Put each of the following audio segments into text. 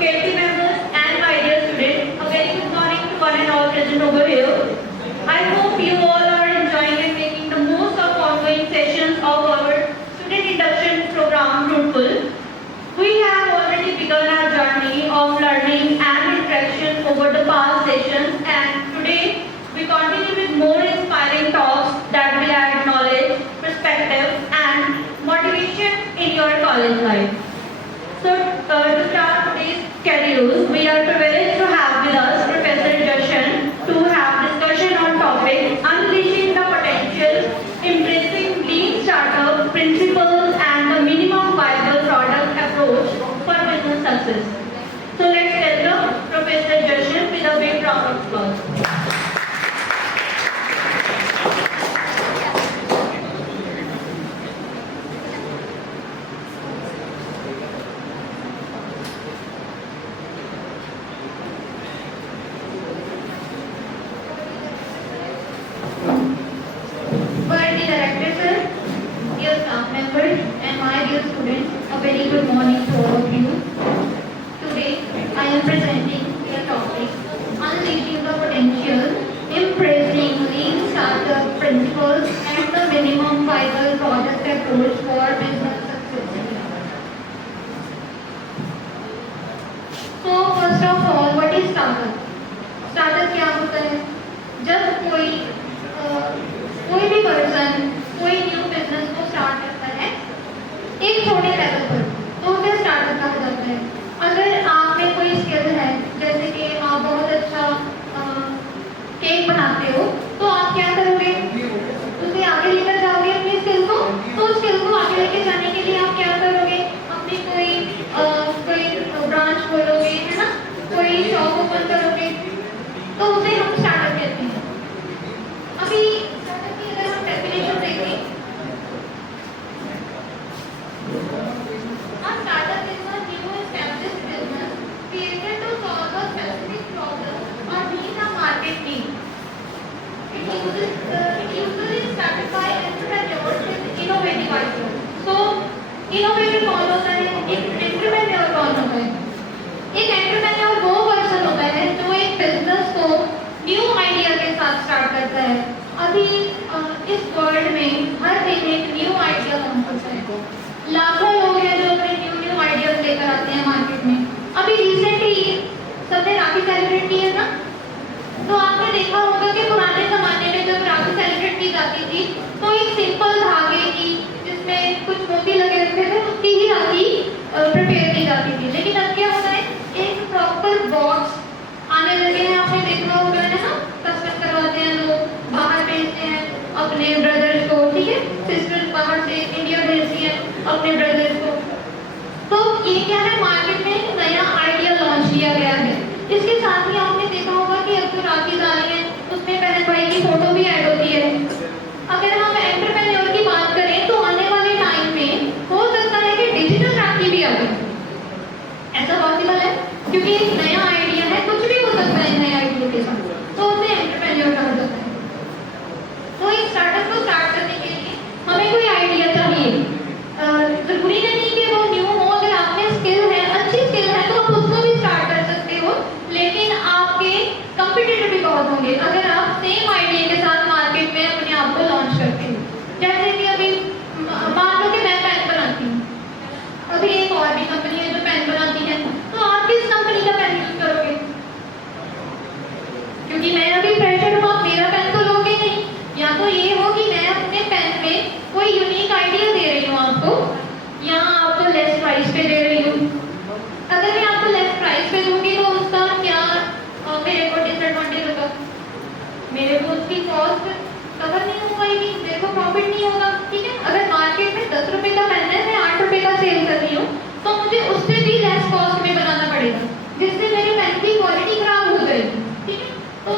faculty members, and my dear students, a very good morning to one and all present over here. I hope you all are enjoying and making the most of ongoing sessions of our student induction program, Fruitful. We have already begun our journey of learning and interaction over the past sessions, and today we continue with more inspiring talks that will add knowledge, perspective, and motivation in your college life. So, to start today's schedules, we are privileged to have with us Professor Jashan to have discussion on topic unleashing the potential, embracing lean startup principles, and the minimum viable product approach for business success. So, let's welcome Professor Jashan with a big round of applause. Very good morning to all of you. Today, I am presenting a topic, unleashing the potential, embracing lean startup principles, and the minimum viable product approach for business success. So, first of all, what is startup? Startup क्या होता है? जब कोई भी person कोई new business को start करता है एक छोटे लेवल पर, तो उसे स्टार्टअप कहा जाता है। अगर आप में कोई स्किल है, जैसे कि आप बहुत अच्छा केक बनाते हो, तो आप क्या करोगे? उसे आगे लेकर जाओगे अपनी स्किल को। तो उस स्किल को आगे लेकर जाने के लिए आप क्या करोगे? अपनी कोई ब्रांच खोलोगे, है ना, कोई शॉप ओपन करोगे, तो उसे हम स्टार्टअप कहते हैं। अभी स्टार्टअप की अगर हम डेफिनेशन देखें, a startup is a new established business created to solve a specific problem or meet a market need. It usually started by entrepreneurs with innovative ideas. So, innovative कौन होता है? एक entrepreneur कौन होता है? एक entrepreneur वो पर्सन होता है जो एक बिजनेस को न्यू आइडिया के साथ स्टार्ट करता है। अभी इस वर्ल्ड में हर दिन एक न्यू आइडिया लॉन्च होता है। लाखों लोग हैं जो अपने न्यू आइडियाज लेकर आते हैं मार्केट में। अभी रिसेंटली सबने राखी सेलिब्रेट की है ना, तो आपने देखा होगा कि पुराने जमाने में जब राखी सेलिब्रेट की जाती थी तो एक सिंपल धागे की जिसमें कुछ मोती लगे रहते थे उसकी ही राखी प्रिपेयर की जाती थी। लेकिन अब क्या होता है, एक प्रॉपर बॉक्स आने लगे हैं। आपने देखा होगा है ना, कस्टम करवाते हैं लोग, बाहर भेजते हैं अपने ब्रदर्स को, ठीक है, सिस्टर्स बाहर से इंडिया भेजती है अपने ब्रदर्स को। तो ये क्या है, मार्केट में एक नया आइडिया लॉन्च किया गया है। इसके साथ ही आपने देखा होगा कि अब जो राखी आ रही है उसमें बहन भाई की फोटो भी ऐड होती है। अगर हम एंटरप्रेन्योर की बात करें तो आने वाले टाइम में हो सकता है कि डिजिटल राखी भी आ गई। ऐसा पॉसिबल है क्योंकि एक नया आइडिया है, कुछ भी हो सकता है नए आइडिया के साथ, तो उसे एंटरप्रेन्योर कहा जाता है। तो एक स्टार्टअप को स्टार्ट करने के लिए हमें कोई आइडिया चाहिए। जरूरी नहीं कि वो न्यू हो, अगर आप में स्किल है, अच्छी स्किल है, तो आप उसको भी स्टार्ट कर सकते हो। लेकिन आपके कंपटीटर भी बहुत होंगे अगर आप सेम आइडिया के साथ मार्केट में अपने आप को लॉन्च करते हो। जैसे कि अभी मान लो कि मैं पेन बनाती हूँ, अभी एक और भी कंपनी है जो पेन बनाती है, तो आप किस कंपनी का पेन यूज करोगे? क्योंकि मैं अभी फ्रेशर हूँ, आप मेरा पेन तो लोगे नहीं। या तो ये हो कि मैं अपने पेन में कोई यूनिक आइडिया दे रही हूँ आपको, या आपको लेस प्राइस पे दे रही हूँ। अगर मैं आपको लेस प्राइस पे दूंगी तो उसका क्या मेरे को डिसएडवांटेज होगा? मेरे को उसकी कॉस्ट कवर नहीं हो पाएगी, मेरे को प्रॉफिट नहीं होगा, ठीक है। अगर मार्केट में 10 रुपए का पेन है, मैं 8 रुपए का सेल कर रही हूँ, तो मुझे उससे भी लेस कॉस्ट में बनाना पड़ेगा, जिससे मेरे पेन की क्वालिटी खराब हो जाएगी, ठीक है। तो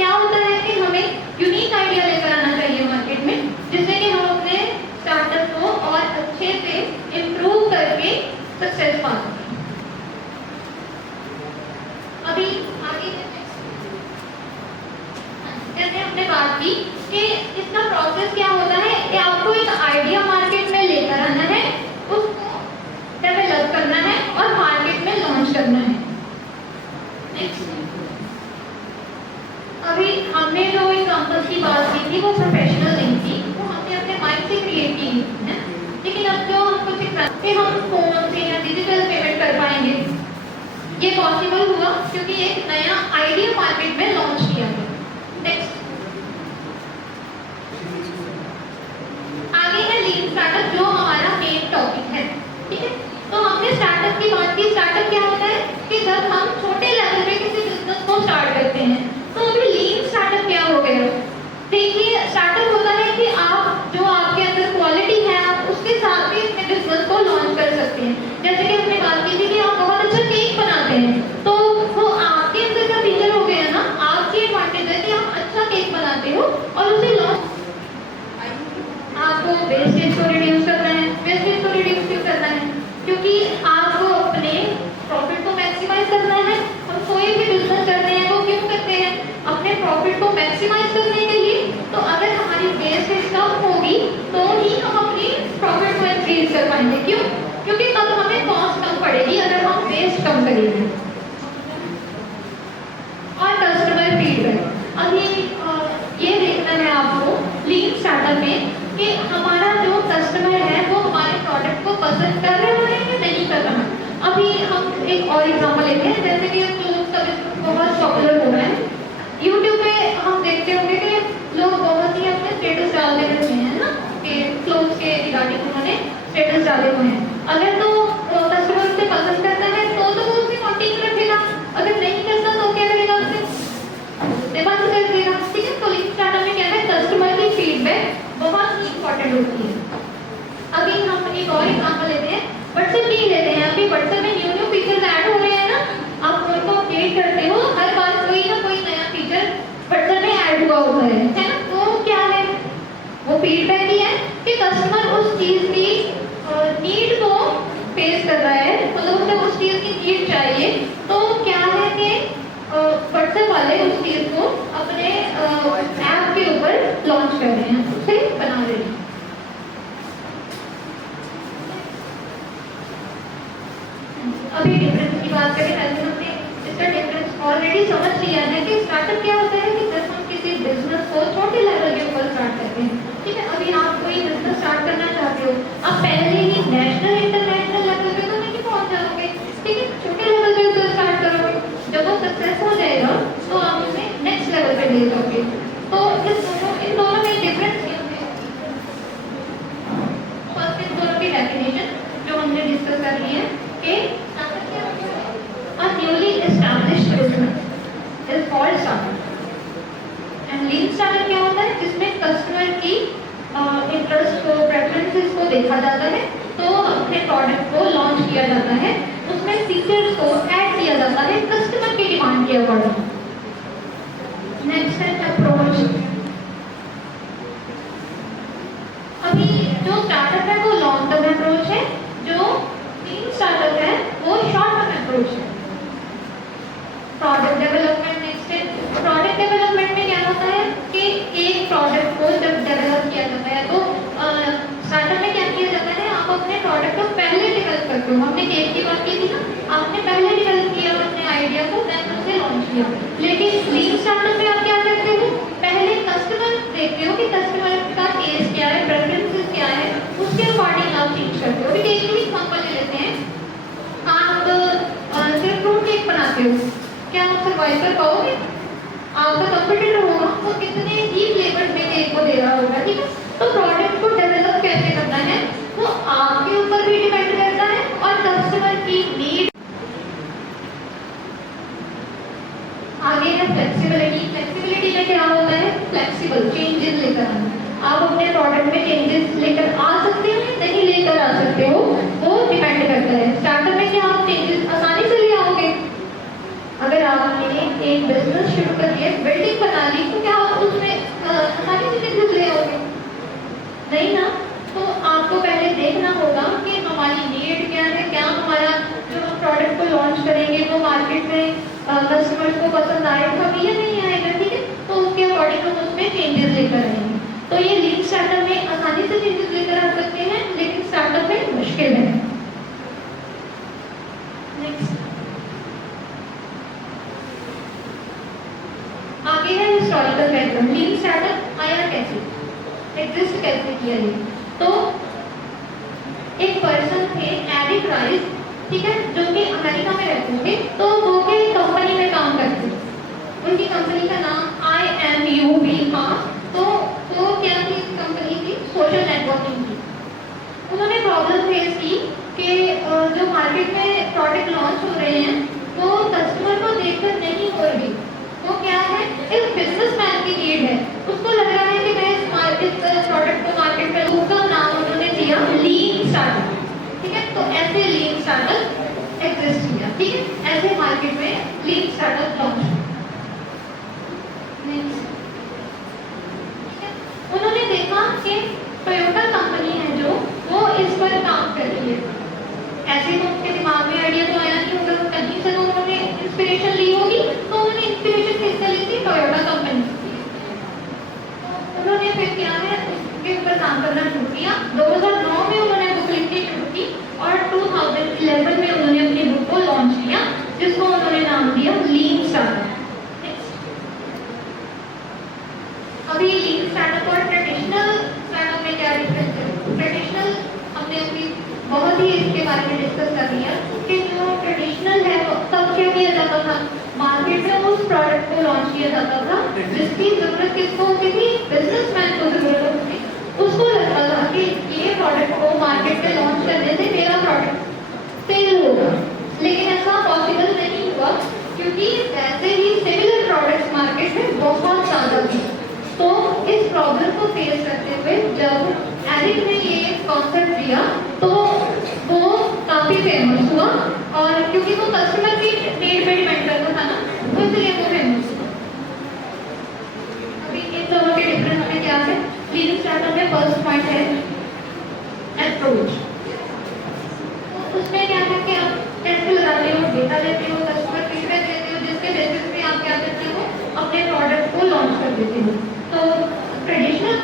क्या होता है कि हमें यूनिक आइडिया लेकर आना चाहिए मार्केट में, जिससे कि हम अपने स्टार्टअप को और अच्छे से इम्प्रूव करके सक्सेस पा सकें। अभी आगे जैसे हमने बात की कि इसका प्रोसेस क्या होता है, पीपीटी है, लेकिन अब जो हम कुछ कि हम फोन से या डिजिटल पेमेंट कर पाएंगे, ये पॉसिबल हुआ क्योंकि एक नया आइडिया मार्केट में लॉन्च किया गया। नेक्स्ट आगे है लीन स्टार्टअप, जो हमारा मेन टॉपिक है। ठीक है, तो हमने स्टार्टअप की बात की। स्टार्टअप क्या होता है कि जब हम छोटे लेवल पे किसी बिजनेस को स्टार्ट करते हैं। तो अभी लीन स्टार्टअप क्या हो गया? देखिए, स्टार्टअप होता है कि आप जो आपके अंदर क्वालिटी है आप उसके साथ भी अपने बिजनेस को लॉन्च कर सकते हैं। जैसे कि हमने बात की थी कि आप बहुत अच्छा केक बनाते हैं, तो वो आपके अंदर का फीचर हो गया ना, आपकी एडवांटेज है कि आप अच्छा केक बनाते हो और उसे लॉन्च। आपको वेस्टेज को रिड्यूस करना है। वेस्टेज को रिड्यूस क्यों करना है? क्योंकि आपको अपने प्रॉफिट को मैक्सिमाइज करना है। हम कोई भी बिजनेस करते हैं वो क्यों करते हैं? अपने प्रॉफिट को मैक्सिमाइज करने के लिए। तो अगर हमारी वेस्टेज कम होगी तो ही हम अपनी प्रॉफिट को इंक्रीज कर पाएंगे। क्यों? क्योंकि तब हमें कॉस्ट कम पड़ेगी अगर हम वेस्ट कम करेंगे। और कस्टमर फीडबैक, अभी ये देखना है आपको लीन स्टार्टअप में कि हमारा जो कस्टमर है वो हमारे प्रोडक्ट को पसंद कर रहा है या नहीं कर रहा है। अभी हम एक और एग्जांपल लेते हैं, जैसे कि क्लोथ्स का बिजनेस बहुत पॉपुलर हो रहा है। यूट्यूब पे हम देखते होंगे कि लोग बहुत ही अपने स्टेटस डालते रहते हैं ना, कि क्लोथ्स के रिगार्डिंग उन्होंने स्टेटस डाले हुए हैं। अगर तो कस्टमर उसे पसंद करता है तो वो उससे कॉन्टेक्ट रखेगा, अगर नहीं करता तो क्या करेगा? उससे बंद कर देगा। ठीक है, तो लीन स्टार्टअप में क्या है, कस्टमर की फीडबैक बहुत ही इंपॉर्टेंट होती है। अभी हम एक और एग्जांपल लेते हैं, व्हाट्सएप की लेते हैं। अभी व्हाट्सएप में न्यू फीचर्स ऐड हो रहे हैं ना, आप फोन को अपडेट करते हो, हर बार कोई ना कोई नया फीचर व्हाट्सएप में ऐड हुआ होता है ना। वो क्या है? वो फीडबैक ही है कि कस्टमर उस चीज की नीड को फेस कर रहा है, मतलब उसे उस चीज की नीड चाहिए। तो क्या है कि व्हाट्सएप वाले उस चीज को अपने ऐप के ऊपर लॉन्च कर रहे हैं, उसे बना रहे हैं। अभी डिफरेंस की बात करें, हमने इसका डिफरेंस ऑलरेडी समझ लिया है कि स्टार्टअप क्या होता है कि जब हम किसी बिजनेस को छोटे लेवल के ऊपर स्टार्ट करते हैं। ठीक है, अभी आप कोई बिजनेस स्टार्ट करना चाहते हो, आप पहले ही नेशनल इंटरनेशनल लेवल पे तो नहीं पहुंच जाओगे। ठीक है, छोटे लेवल पे ऊपर स्टार्ट करोगे, जब वो सक्सेस हो जाएगा तो आप उसे नेक्स्ट लेवल पे ले जाओगे। तो इन दोनों में डिफरेंस क्या है? फर्स्ट इन दोनों की डेफिनेशन जो हमने डिस्कस कर ली है कि a newly established business is called startup and lean startup क्या होता है? जिसमें कस्टमर की इंटरेस्ट को, प्रेफरेंसेस को देखा जाता है, तो अपने प्रोडक्ट को लॉन्च किया जाता है, उसमें फीचर्स को ऐड किया जाता है कस्टमर की डिमांड के अकॉर्डिंग। नेक्स्ट है अप्रोच। अभी जो स्टार्टअप है वो लॉन्ग टर्म अप्रोच है, जो लीन स्टार्टअप है वो शॉर्ट टर्म अप्रोच है। प्रोडक्ट डेवलपमेंट, नेक्स्ट है प्रोडक्ट डेवलपमेंट में क्या होता है कि एक प्रोडक्ट को जब डेवलप किया जाता है तो स्टार्टअप में क्या किया जाता है, आप अपने प्रोडक्ट को पहले डेवलप करते हो। हमने केक की बात की थी ना, आपने पहले डेवलप किया अपने आइडिया को, देन उसे लॉन्च किया। लेकिन लीन स्टार्टअप में आप क्या करते हो, पहले कस्टमर देखते हो कि कस्टमर का टेस्ट क्या है, प्रेफरेंसेस क्या है, उसके अकॉर्डिंग आप चेंज करते हो। अभी केक की एग्जांपल ले लेते हैं, आप सिर्फ फ्रूट केक बनाते हो, क्या आप सर्वाइव कर पाओगे? आपका कंपटीटर होगा वो कितने ही फ्लेवर्स में केक को दे रहा होगा। ठीक है, तो प्रोडक्ट को डेवलप कैसे करना है वो आपके ऊपर भी डिपेंड करता है और कस्टमर की नीड। आगे है फ्लेक्सिबिलिटी। फ्लेक्सिबिलिटी में क्या होता है? फ्लेक्सिबल, चेंजेस लेकर आना। आप अपने प्रोडक्ट में चेंजेस लेकर आ सकते हो या नहीं लेकर आ सकते हो, वो डिपेंड करता है। स्टार्टअप में क्या आप चेंजेस आसानी से ले आओगे? अगर आपने एक बिजनेस शुरू कर दिया, बिल्डिंग बना ली, तो क्या आप उसमें आसानी से चेंजेस ले आओगे? नहीं ना। तो आपको पहले देखना होगा कि हमारी नीड क्या है, क्या हमारा जो हम प्रोडक्ट को लॉन्च करेंगे वो मार्केट में कस्टमर्स को पसंद आएगा भी या नहीं आएगा। ठीक है, तो उसके अकॉर्डिंग हम उसमें चेंजेस लेकर आएंगे। तो ये लीन स्टार्टअप में आसानी से चेंजेस लेकर आ सकते हैं, लेकिन स्टार्टअप में मुश्किल है। नेक्स्ट आगे है हिस्टोरिकल बैकग्राउंड। लीन स्टार्टअप आया कैसे, एग्जिस्ट कैसे किया ये? तो एक पर्सन थे एरिक राइस, ठीक है, जो कि अमेरिका में रहते थे, तो वो के कंपनी में काम करते थे। उनकी कंपनी का नाम IMUB था। तो क्या थी कंपनी की? सोशल नेटवर्किंग की। उन्होंने प्रॉब्लम फेस की कि जो मार्केट में प्रोडक्ट लॉन्च हो रहे हैं वो कस्टमर को देखकर नहीं हो रही। वो क्या है, एक बिजनेसमैन की नीड है। उसको लग रहा है कि मैं इस प्रोडक्ट को मार्केट में, उसका नाम उन्होंने दिया लीन स्टार्टअप, ठीक है। तो ऐसे लीन स्टार्टअप एग्जिस्ट किया, ठीक है, ऐसे मार्केट में लीन स्टार्टअप लॉन्च। उन्होंने देखा कि टोयोटा कंपनी है जो वो इस पर काम कर रही है। ऐसे तो उनके दिमाग में आइडिया तो आया नहीं होगा, कहीं से तो उन्होंने इंस्पिरेशन ली होगी। तो उन्होंने इंस्पिरेशन किससे ली थी? Toyota company. उन्होंने फिर क्या है, उसके ऊपर काम करना शुरू किया। 2009 में उन्होंने बुक लिखनी शुरू की और 2011 में उन्होंने अपनी बुक को लॉन्च किया, जिसको उन्होंने नाम दिया लीन स्टार्टअप। अभी लीन स्टार्टअप और ट्रेडिशनल स्टार्टअप में क्या डिफरेंस है? ट्रेडिशनल हमने अभी बहुत ही इसके बारे में डिस्कस कर लिया कि जो ट्रेडिशनल है वो तब क्या किया जाता था, मार्केट में उस प्रोडक्ट को लॉन्च किया जाता था जिसकी जरूरत किसको होती थी? बिजनेसमैन को जरूरत होती थी। उसको लगता था कि ये प्रोडक्ट को मार्केट में लॉन्च करने से मेरा प्रोडक्ट सेल होगा, लेकिन ऐसा पॉसिबल नहीं हुआ क्योंकि ऐसे ही सिमिलर प्रोडक्ट्स मार्केट में बहुत ज़्यादा थे। तो इस प्रॉब्लम को फेस करते हुए जब एरिक ने ये कॉन्सेप्ट दिया तो वो काफ़ी फेमस हुआ, और क्योंकि वो कस्टमर की नीड पे डिपेंड करता था ना, तो इसलिए वो फेमस हुआ। अभी इन दोनों के डिफरेंस में क्या है? लीन स्टार्टअप में फर्स्ट पॉइंट है अप्रोच। उसमें क्या है कि आप टेस्ट लगाते हो, डेटा लेते हो, कस्टमर फीडबैक देते हो, जिसके बेसिस पे आप क्या करते हो? अपने प्रोडक्ट को लॉन्च कर देते हो। तो ट्रेडिशनल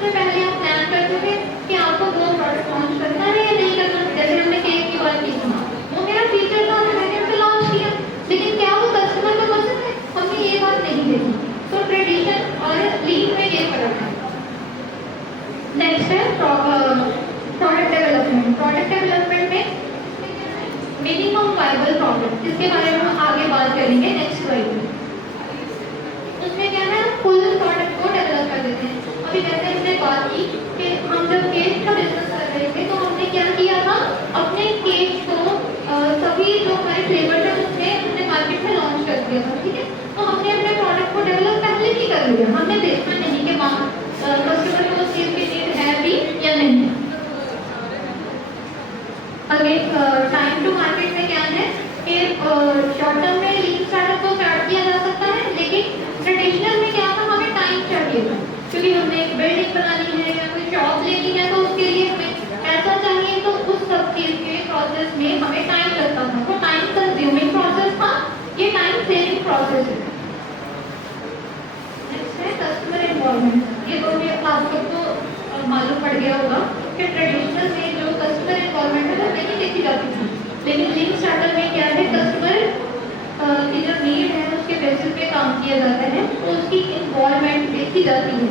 में पहले आप प्लान करते थे कि आपको वो प्रोडक्ट लॉन्च करना है या नहीं करना। जैसे हमने केक की बात की थी, वो मेरा फीचर था, मैंने उसे लॉन्च किया, लेकिन क्या वो कस्टमर को पसंद है? हमने ये बात नहीं देखी। तो ट्रेडिशन और लीन में ये फर्क है। नेक्स्ट है प्रोडक्ट डेवलपमेंट। प्रोडक्ट डेवलपमेंट में मिनिमम वायबल प्रोडक्ट, जिसके बारे में हम आगे बात करेंगे नेक्स्ट स्लाइड में। उसमें क्या है, फुल प्रोडक्ट को डेवलप कर देते हैं। अभी जैसे हमने बात की कि हम जब केक का बिजनेस कर रहे थे तो हमने क्या किया था, अपने केक को सभी जो हमारे फ्लेवर थे उसमें हमने मार्केट में लॉन्च कर दिया था, ठीक है। तो हमने अपने प्रोडक्ट को डेवलप पहले ही कर लिया, हमने देखा नहीं कि कस्टमर को उस चीज़ की नीड है भी या नहीं। अगेन टाइम टू मार्केट में क्या है कि शॉर्ट टर्म में लीन स्टार्टअप को स्टार्ट किया जा सकता है, लेकिन ट्रेडिशनल में क्या था, हमें टाइम चाहिए था क्योंकि हमने एक बिल्डिंग बनानी है या कोई शॉप लेनी है, तो उसके लिए हमें पैसा चाहिए। तो उस सब चीज़ के प्रोसेस में हमें टाइम लगता था, वो टाइम कंज्यूमिंग प्रोसेस था, ये टाइम सेविंग प्रोसेस है। नेक्स्ट है कस्टमर इन्वॉल्वमेंट। ये तो आप सबको मालूम पड़ गया होगा कि ट्रेडिशनल में जो कस्टमर इन्वॉल्वमेंट है वो नहीं देखी जाती थी, लेकिन लीन स्टार्टअप में क्या है, कस्टमर की जो नीड है उसके बेसिस पे काम किया जाता है, तो उसकी इन्वॉल्वमेंट देखी जाती है।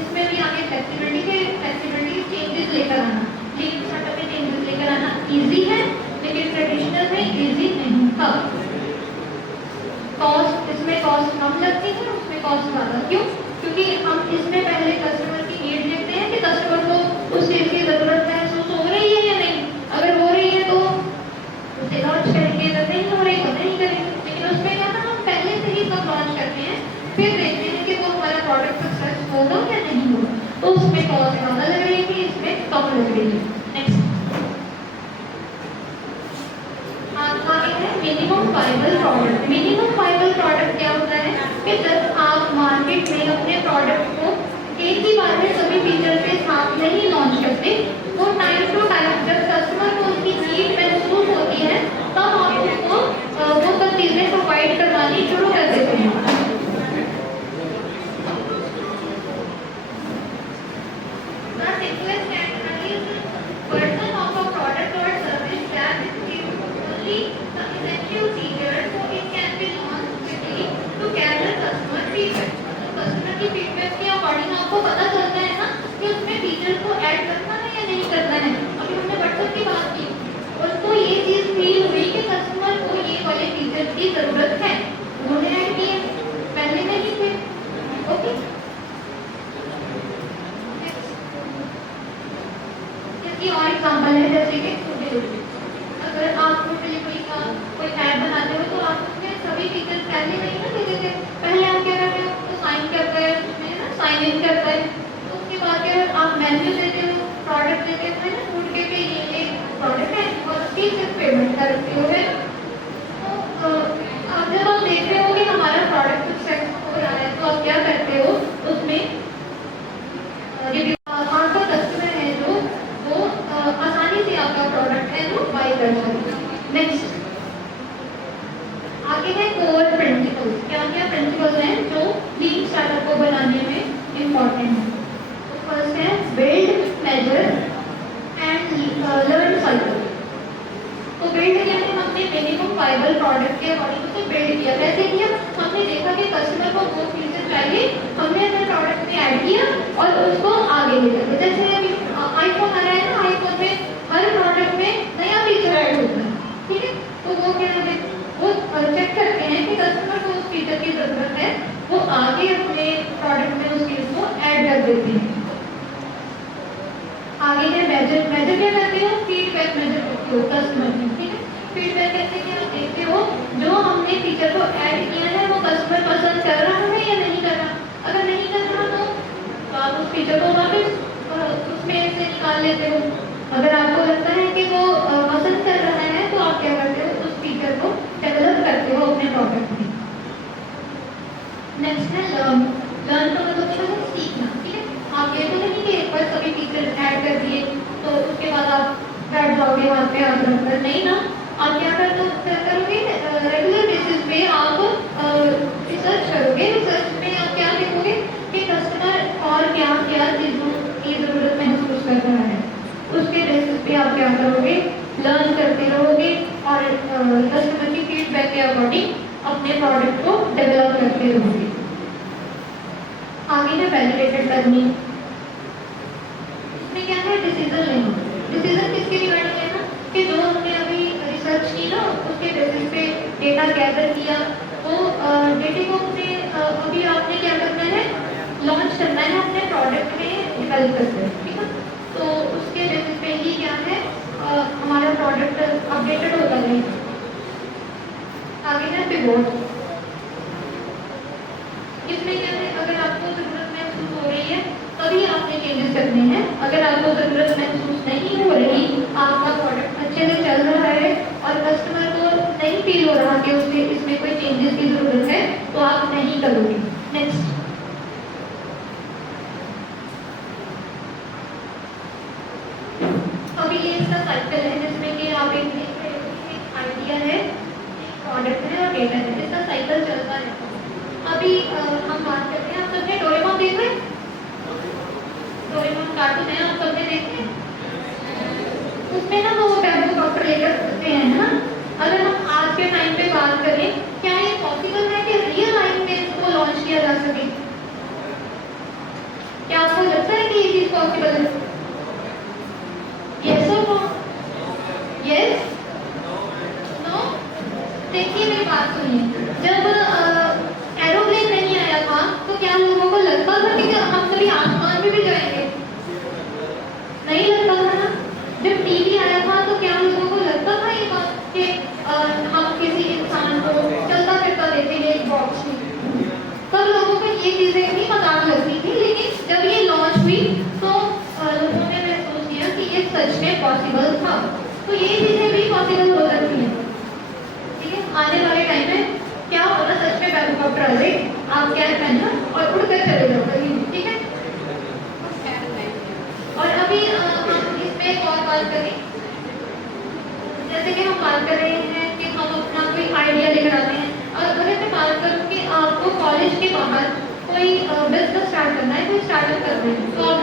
इसमें भी आगे फ्लेक्सिबिलिटी चेंजेस लेकर आना, लीन स्टार्टअप में चेंजेस लेकर आना इजी है, लेकिन ट्रेडिशनल में इजी नहीं था। कॉस्ट, इसमें कॉस्ट कम लगती है, उसमें कॉस्ट ज़्यादा। क्यों? क्योंकि हम इसमें पहले कस्टमर की नीड देखते हैं कि कस्टमर को उस चीज़ की ज़रूरत महसूस हो रही है या नहीं। अगर हो रही है तो उसे लॉन्च करेंगे, अगर नहीं हो रही तो नहीं करेंगे। लेकिन उसमें क्या था, हम पहले से ही सब लॉन्च करते हैं, फिर देखते हैं कि वो हमारा प्रोडक्ट सक्सेस होगा या नहीं होगा। तो उसमें कॉस्ट ज़्यादा लग रही थी, इसमें कम लग रही है। नेक्स्ट आगे है minimum viable product. Minimum viable product क्या होता है कि जब आप मार्केट में अपने प्रोडक्ट को एक ही बार में सभी फीचर के साथ नहीं लॉन्च करते, वो टाइम टू टाइम जब कस्टमर को उसकी नीड महसूस होती है तब आप उसको वो सब चीज़ें प्रोवाइड करवानी शुरू कर देते हैं। कस्टमर की की फीडबैक के अकॉर्डिंग आपको पता चलता है ना कि उसमें फीचर को ऐड करना है या नहीं करना है। अभी हमने व्हाट्सएप की बात की, उनको ये चीज फील हुई कि कस्टमर को ये वाले फीचर की जरूरत है, उन्होंने ऐड किए, पहले नहीं थे। ओके, इसकी और एग्जांपल है जैसे कि अगर आप कोई ऐप बनाते हो तो आप उसमें सभी फीचर पहले नहीं ना देते थे, पहले आप क्या करते हो तो साइन करते हैं, उसमें ना साइन इन करते हैं, तो उसके बाद क्या आप मेन्यू देते हो, प्रोडक्ट देते हो ना, फूड के पे ये एक प्रोडक्ट है और उसकी सिर्फ पेमेंट करते हो है। तो अब जब आप देख रहे हो कि हमारा प्रोडक्ट कुछ सक्सेसफुल हो रहा है तो आप क्या करते हो उसमें रिव्यू, आपका कस्टमर है जो वो आसानी से आपका प्रोडक्ट है वो बाय कर सकते हैं। नेक्स्ट आगे है कोर प्रिंसिपल्स। क्या क्या प्रिंसिपल्स हैं जो लीन स्टार्टअप को बनाने में इम्पोर्टेंट है। तो फर्स्ट है build, measure and learn cycle. तो बिल्ड यानी हमने मिनिमम वायबल प्रोडक्ट के अकॉर्डिंग उसे बिल्ड किया। कैसे किया, हमने देखा कि कस्टमर को वो फीचर चाहिए, हमने अपने प्रोडक्ट में ऐड किया और उसको आगे ले गए। जैसे अभी आईफोन आ रहा है ना, आईफोन में हर प्रोडक्ट में नया फीचर ऐड होता है, ठीक है, तो वो क्या है वो चेक करते हैं कि कस्टमर को उस फीचर की जरूरत है, वो आगे अपने प्रोडक्ट में उस चीज को ऐड कर देते हैं। आगे है मेजर। मेजर क्या करते हो, फीडबैक मेजर करते हो कस्टमर की, ठीक है। फीडबैक कैसे कि आप देखते हो जो हमने फीचर को ऐड किया है वो कस्टमर पसंद कर रहा है या नहीं कर रहा। अगर नहीं कर रहा तो आप उस फीचर को वापस उसमें से निकाल लेते हो। अगर आपको लगता है कि वो पसंद कर रहा है तो आप क्या करते हो उस फीचर को डेवलप करते हो अपने प्रोडक्ट में। नेक्स्ट है लर्न। लर्न का मतलब क्या है, सीखना, ठीक है। आप ये तो नहीं कि एक बार सभी फीचर ऐड कर दिए तो उसके बाद आप बैठ जाओगे वहाँ पे आप रखकर, नहीं ना। आप क्या करोगे, रेगुलर बेसिस पे आप रिसर्च करोगे। रिसर्च में आप क्या देखोगे कि कस्टमर और क्या क्या चीज़ों की ज़रूरत महसूस कर रहा है, उसके बेसिस पे आप क्या करोगे, लर्न करते रहोगे और कस्टमर की फीडबैक के अकॉर्डिंग अपने प्रोडक्ट को डेवलप करते रहोगे। आगे है वैलिडेटेड लर्निंग। इसमें क्या है, डिसीजन लेना। डिसीजन किसके रिगार्डिंग है ना, कि जो हमने अभी रिसर्च की ना उसके बेसिस पे डेटा गैदर किया, वो डेटे को हमने अभी आपने क्या करना है, लॉन्च करना है अपने प्रोडक्ट में डिवेल्प करते हैं, ठीक है। तो उसके बेसिस पे ही क्या है हमारा प्रोडक्ट अपडेटेड होता है। आगे है पिवोट। इसमें क्या है, अगर आपको जरूरत महसूस हो रही है तभी आपने चेंजेस करने हैं। अगर आपको जरूरत महसूस नहीं हो रही, आपका प्रोडक्ट अच्छे से चल रहा है और कस्टमर को नहीं फील हो रहा कि उससे इसमें कोई चेंजेस की जरूरत है तो आप नहीं करोगे। नेक्स्ट अभी ये इसका साइकिल है जिसमें कि आप एक आइडिया है, प्रोडक्ट है और डेटा है, इसका साइकिल चलता है। अभी हम बात करते हैं, आप सबने डोरेमोन देख रहे हैं, डोरेमोन कार्टून है, आप सबने देखे हैं। उसमें ना वो बैम्बू डॉक्टर लेकर सकते हैं ना। अगर हम आज के टाइम पे बात करें, क्या ये पॉसिबल है कि रियल लाइफ में इसको लॉन्च किया जा सके? क्या आपको लगता है कि ये चीज पॉसिबल है? यस और नो? Yes, no. देखिए मेरी बात सुनिए, जब एरोप्लेन नहीं आया था तो क्या लोगों को लगता था कि हम कभी आसमान में भी जाएंगे? नहीं लगता था ना। जब टीवी आया था तो क्या लोगों को लगता था ये बात कि हम किसी इंसान को चलता फिरता देखेंगे एक बॉक्स में? तब लोगों को ये चीजें भी मजाक लगती थी, लेकिन जब ये लॉन्च हुई तो लोगों ने महसूस किया कि ये सच में पॉसिबल था। तो ये चीजें भी पॉसिबल हो सकती हैं, ठीक है। आने वाले टाइम में क्या होगा, सच में हेलीकॉप्टर आ जाए, आप क्या पहनना और उड़कर चले जाओ कहीं, ठीक है। और अभी हम इसमें एक और बात करें, जैसे कि हम बात कर रहे हैं कि हम अपना कोई आइडिया लेकर आते हैं। अगर मैं बात करूँ कि आपको कॉलेज के बाहर कोई बिजनेस स्टार्ट करना है, कोई स्टार्टअप करना है, तो आप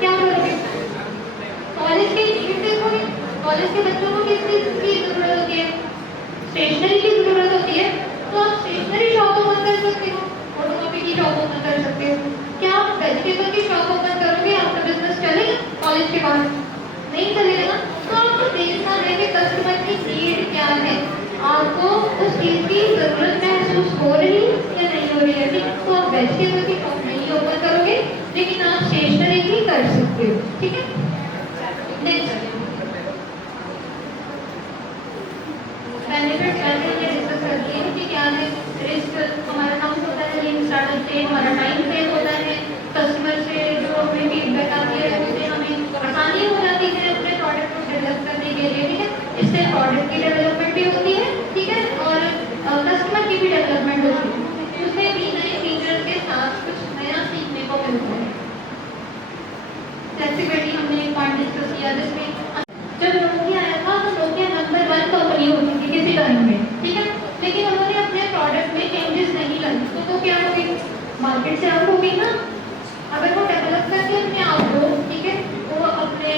क्या करोगे? कॉलेज के नीड देखोगे, कॉलेज के बच्चों को किस चीज़ की जरूरत होती है? स्टेशनरी की जरूरत होती है, तो आप स्टेशनरी शॉप ओपन कर सकते हो, फोटोकॉपी की शॉप ओपन कर सकते हो, आपको उस चीज़ की ज़रूरत महसूस हो रही है या नहीं हो रही है, ठीक है। तो आप वेजिटेबल की शॉप नहीं ओपन करोगे, लेकिन आप स्टेशनरी की कर सकते हो, ठीक है। नेक्स्ट बेनिफिट पहले हमने डिस्कस कर लिए कि क्या है। रिस्क हमारा नाम होता है लीन स्टार्टअप से हमारा टाइम सेव होता है, कस्टमर से जो हमें फीडबैक आती है उससे हमें आसानी हो जाती है अपने प्रोडक्ट को डेवलप करने के लिए, ठीक है। इससे प्रोडक्ट की डेवलपमेंट भी होती है, ठीक है, और कस्टमर की भी डेवलपमेंट होती है। उसमें भी नए फीचर्स के साथ कुछ नया सीखने को मिलता है। फ्लेक्सिबिलिटी हमने एक पॉइंट डिस्कस किया जिसमें जब नोकिया आया था तो नोकिया नंबर 1 कंपनी होती थी किसी टाइम में, ठीक है। लेकिन उन्होंने अपने प्रोडक्ट में चेंजेस नहीं लाई, तो वो क्या हो गई, मार्केट से आउट हो गई ना। अगर वो डेवलप करके अपने आप को, ठीक है, वो अपने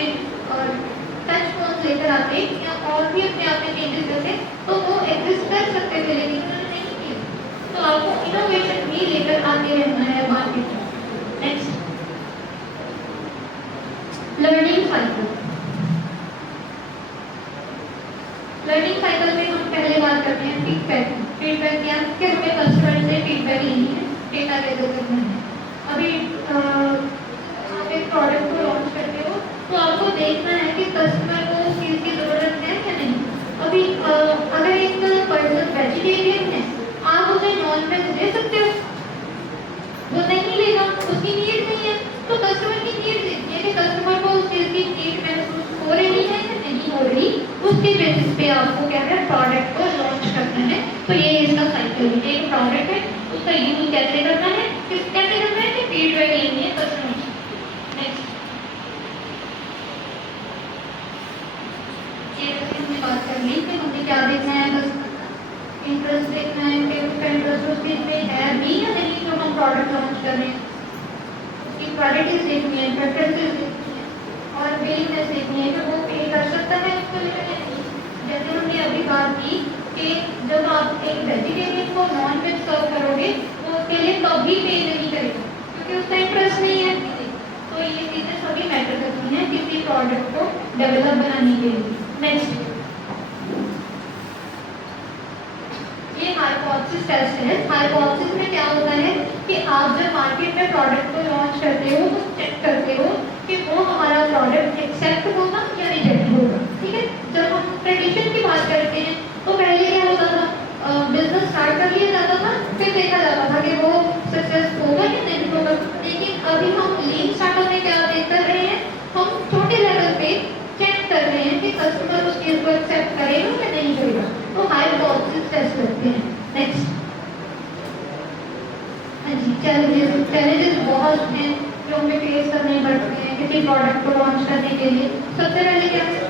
टच फोन लेकर आते या और भी अपने आप में चेंजेस करते तो वो एग्जिस्ट कर सकते थे, लेकिन उन्होंने नहीं किया। तो आपको इनोवेशन भी लेकर आते रहना है मार्केट में। Next learning cycle. Learning cycle में हम पहले बात करते हैं फीडबैक। फीडबैक क्या कि हमें कस्टमर से फीडबैक लेनी है, डेटा गैदर करना है। अभी आप एक प्रोडक्ट को लॉन्च करते हो तो आपको देखना है कि कस्टमर को उस चीज़ की ज़रूरत है या नहीं। अभी अगर एक पर्सन वेजिटेरियन है, आप उसे नॉन वेज दे सकते हो, वो नहीं लेगा, उसकी नीड नहीं है। तो कस्टमर की नीड देखिए कि कस्टमर को उस चीज़ की नीड महसूस हो रही है या नहीं हो रही, उसके बेसिस पे आपको क्या है प्रोडक्ट को लॉन्च करना है। तो ये इसका साइकिल है। एक प्रोडक्ट है उसका यूज कैसे करना है, कैसे करना है कि फीडबैक लेनी है कस्टमर की। नेक्स्ट ये हमने बात कर ली कि हमें क्या देखना है, बस इंटरेस्ट देखना है कि उसका इंटरेस्ट उस चीज़ में है भी या नहीं जो हम प्रोडक्ट लॉन्च कर रहे हैं। उसकी क्वालिटीज देखनी है, प्रेफरेंसेस देखनी है और विलिंगनेस देखनी है कि वो पे कर सकता है उसको या नहीं। जैसे हमने अभी बात की कि जब आप एक वेजिटेरियन को नॉन वेज सर्व करोगे तो उसके लिए कभी पे नहीं करेगा क्योंकि उसका इंटरेस्ट नहीं है। तो ये चीज़ें सभी मैटर करती हैं किसी प्रोडक्ट को डेवलप बनाने के लिए। नेक्स्ट ये हाइपोथेसिस टेस्ट है। हाइपोथेसिस में क्या होता है कि आप जब मार्केट में प्रोडक्ट को लॉन्च करते हो तो चेक करते हो कि वो हमारा प्रोडक्ट एक्सेप्ट होगा या रिजेक्ट होगा, ठीक है। जब हम ट्रेडिशन की बात करते हैं तो पहले क्या होता था, बिजनेस स्टार्ट कर लिया जाता था, फिर देखा जाता था कि वो सक्सेस होगा या नहीं होगा। लेकिन अभी हम लीन स्टार्टअप में क्या देख कर रहे हैं, हम छोटे लेवल पे चेक कर रहे हैं कि कस्टमर उस चीज़ को एक्सेप्ट करेगा या नहीं करेगा। तो हाइपोथेसिस टेस्ट करते हैं। नेक्स्ट हाँ जी, चैलेंजेस बहुत हैं जो हमें फेस करने पड़ते हैं किसी प्रोडक्ट को लॉन्च करने के लिए। सबसे पहले क्या है,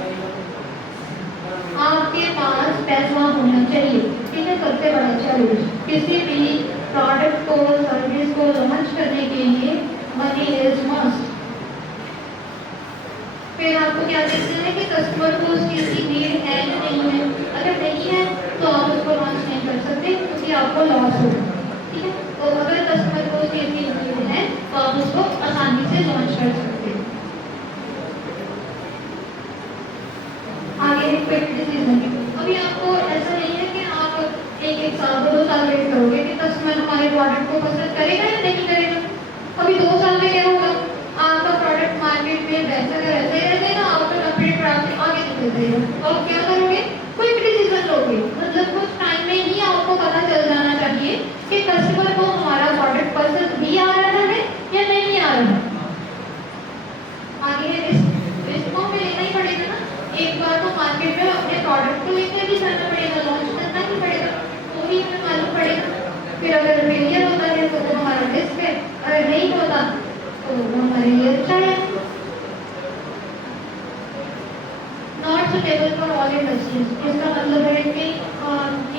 आपके पास पैसा होना चाहिए, ठीक है। सबसे बड़ा चैलेंज किसी भी प्रोडक्ट को सर्विस को लॉन्च करने के लिए मनी इज मस्ट। फिर आपको क्या देखना है कि कस्टमर को उस चीज़ की नीड है या नहीं है। अगर नहीं है तो आप उसको लॉन्च नहीं कर सकते क्योंकि आपको लॉस होगा, ठीक है। तो अगर कस्टमर को उस चीज़ की नीड है तो आप उसको आसानी से लॉन्च कर सकते हैं। आगे क्विक डिसीजन। अभी आपको ऐसा नहीं है कि आप एक साल 2 साल वेट करोगे कि कस्टमर हमारे प्रोडक्ट को पसंद करेगा या नहीं करेगा। अभी 2 साल में क्या होगा, आपका प्रोडक्ट मार्केट में वैसे का वैसे ही रह जाएगा, आपका कंपटीटर आपसे आगे निकल जाएगा। तो आप क्या करोगे, क्विक डिसीजन लोगे। मतलब कुछ टाइम में ही आपको पता चल जाना चाहिए कि कस्टमर को हमारा प्रोडक्ट पसंद भी आ रहा है या नहीं आ रहा है। आगे रिस्क को हमें लेना ही पड़ेगा ना। एक बार तो मार्केट में अपने प्रोडक्ट को लेकर भी जाना पड़ेगा, लॉन्च करना ही पड़ेगा, तो ही हमें मालूम पड़ेगा। फिर अगर फेलियर होता है तो वो हमारा रिस्क है, अगर नहीं होता तो वो हमारे लिए अच्छा है। Not suitable for all industries. इसका मतलब है कि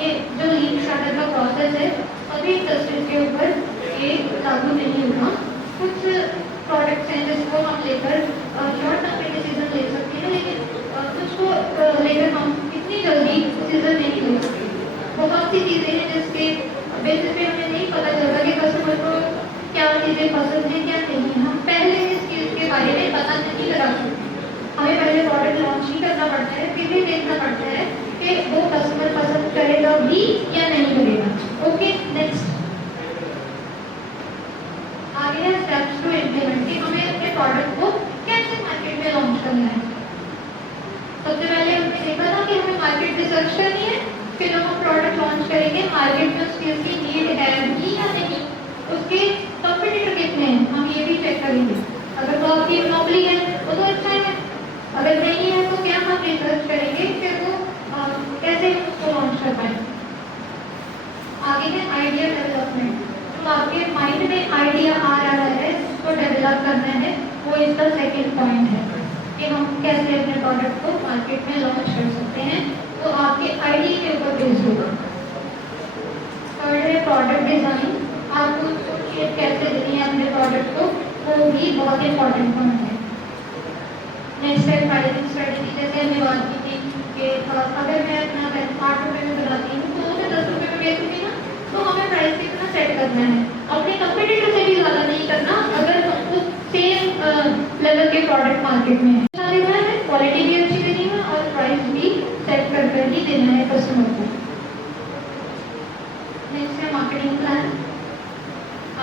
ये जो लीन स्टार्टअप का प्रोसेस है सभी इंडस्ट्रीज के ऊपर ये लागू नहीं होगा। कुछ प्रोडक्ट्स हैं जिसको हम लेकर शॉर्ट टर्म में डिसीजन ले सकते हैं, लेकिन कुछ को लेकर हम इतनी जल्दी डिसीजन नहीं ले सकते। बहुत सी चीज़ें हैं जिसके बेसिस पे हमें नहीं पता चलता कि कस्टमर को क्या चीज़ें पसंद है क्या नहीं है। हम पहले इस चीज़ के बारे में पता नहीं लगा सकते। हमें पहले प्रोडक्ट लॉन्च ही करना पड़ता है, फिर भी देखना पड़ता है कि वो कस्टमर पसंद करेगा ओके नेक्स्ट आगे है स्टेप्स टू इम्प्लीमेंट कि हमें अपने प्रोडक्ट को कैसे मार्केट में लॉन्च करना है। सबसे पहले हमने देखा था कि हमें मार्केट रिसर्च करनी है, फिर हम प्रोडक्ट लॉन्च करेंगे, मार्केट में उसकी उसकी नीड है भी या नहीं, उसके कंपटीटर कितने हैं हम ये भी चेक करेंगे। अगर वो आपकी मोनोपोली है वो तो अच्छा है, अगर नहीं है तो क्या हम रिसर्च करेंगे, फिर वो कैसे हम उसको लॉन्च कर पाए। आगे है आइडिया डेवलपमेंट। तो आपके माइंड में आइडिया आ रहा है उसको डेवलप करना है, वो इसका सेकेंड पॉइंट है कि हम कैसे अपने प्रोडक्ट को मार्केट में लॉन्च कर सकते हैं, तो आपके आइडिया के ऊपर बेस्ड होगा। थर्ड है प्रोडक्ट डिजाइन, आपको शेप कैसे देनी है अपने प्रोडक्ट को, वो भी बहुत इंपॉर्टेंट पॉइंट है। नेक्स्ट है प्राइसिंग स्ट्रेटेजी, जैसे हमने बात की थी कि अगर मैं अपना 8 रुपये में बनाती हूँ तो उसे 10 रुपये में बेचूंगी ना, तो हमें प्राइस कितना सेट करना है, अपने कंपटीटर से भी ज़्यादा नहीं करना अगर उस सेम लेवल के प्रोडक्ट मार्केट में है। क्वालिटी भी अच्छी देनी है और प्राइस भी सेट कर ही देना है कस्टमर को। नेक्स्ट है मार्केटिंग प्लान।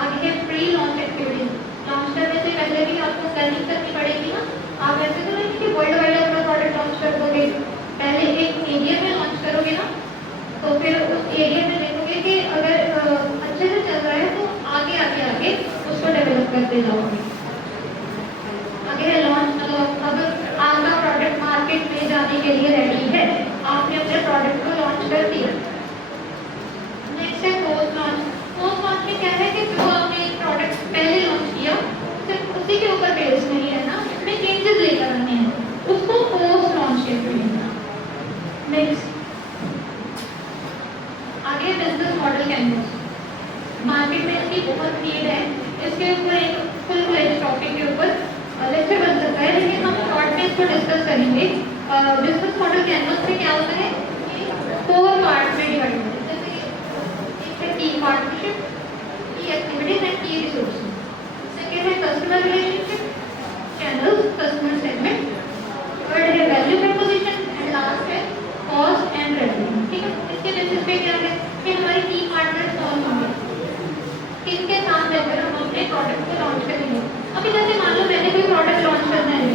आगे है प्री लॉन्च एक्टिविटीज, लॉन्च करने से पहले भी आपको प्लानिंग करनी पड़ेगी ना। आप ऐसे तो नहीं कि वर्ल्ड वाइड अपना प्रोडक्ट लॉन्च कर दोगे, पहले एक एरिया में लॉन्च करोगे ना, तो फिर उस एरिया में देखोगे कि अगर अच्छे से चल रहा है तो आगे आगे आगे उसको डेवलप करते जाओगे। आगे है लॉन्च, मतलब अगर आपका प्रोडक्ट मार्केट में जाने के लिए रेडी है, आपने अपने प्रोडक्ट को लॉन्च कर दिया। नेक्स्ट है पोस्ट लॉन्च। पोस्ट लॉन्च में क्या है कि जो आपने एक प्रोडक्ट पहले लॉन्च किया सिर्फ उसी के ऊपर बेस नहीं है ना, उसमें चेंजेस लेकर आने हैं, उसको पोस्ट लॉन्च कहते हैं। नेक्स्ट आगे बिजनेस मॉडल कैनवस, मार्केट में इसकी बहुत नीड है, इसके ऊपर एक फुल फ्लेज टॉपिक के ऊपर लेक्चर बन सकता है, लेकिन हम शॉर्ट में इसको डिस्कस करेंगे। बिजनेस मॉडल कैनवस में क्या होता है, 4 पार्ट में डिवाइड होता है, जैसे एक है की पार्टनरशिप, की एक्टिविटीज एंड की रिसोर्सेज। सेकेंड है customer relationship, channels, customer segment. Third है वैल्यू प्रपोजिशन एंड लास्ट है कॉस्ट एंड रेवेन्यू। ठीक है, इसके बेसिस पे क्या है कि हमारे की पार्टनर्स कौन होंगे, किसके साथ रहकर हम अपने प्रोडक्ट को लॉन्च करेंगे। अभी जैसे मान लो मैंने कोई प्रोडक्ट लॉन्च करना है,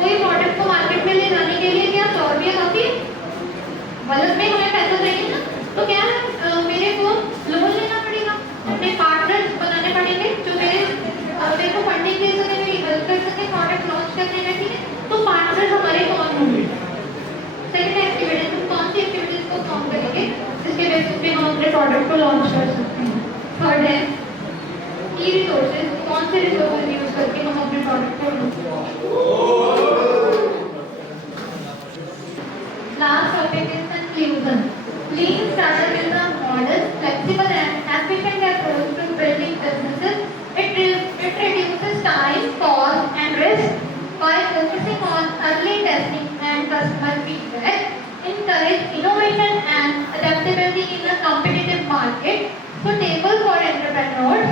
कोई प्रोडक्ट को मार्केट में ले जाने के लिए क्या 100 रुपये काफी है, बल्क में हमें पैसा चाहिए ना, तो क्या है मेरे को लोन लेना पड़ेगा, अपने पार्टनर्स बनाने पड़ेंगे जो मेरे को फंडिंग दे सके, मेरी हेल्प कर सके प्रोडक्ट लॉन्च करने में। ठीक है, तो पार्टनर्स हमारे कौन होंगे। सेकंड एक्टिविटीज, हम कौन सी एक्टिविटीज को काम करेंगे जिसके बेसिस पे हम अपने प्रोडक्ट को लॉन्च कर सकते हैं। थर्ड है की रिसोर्सेज, कौन से रिसोर्सेज यूज करके हम अपने प्रोडक्ट को। Last topic is conclusion. Lean startup is a modest, flexible and efficient approach to building businesses. It reduces time, cost and risk by focusing on early testing and customer feedback, encourage innovation and adaptability in a competitive market, suitable for entrepreneurs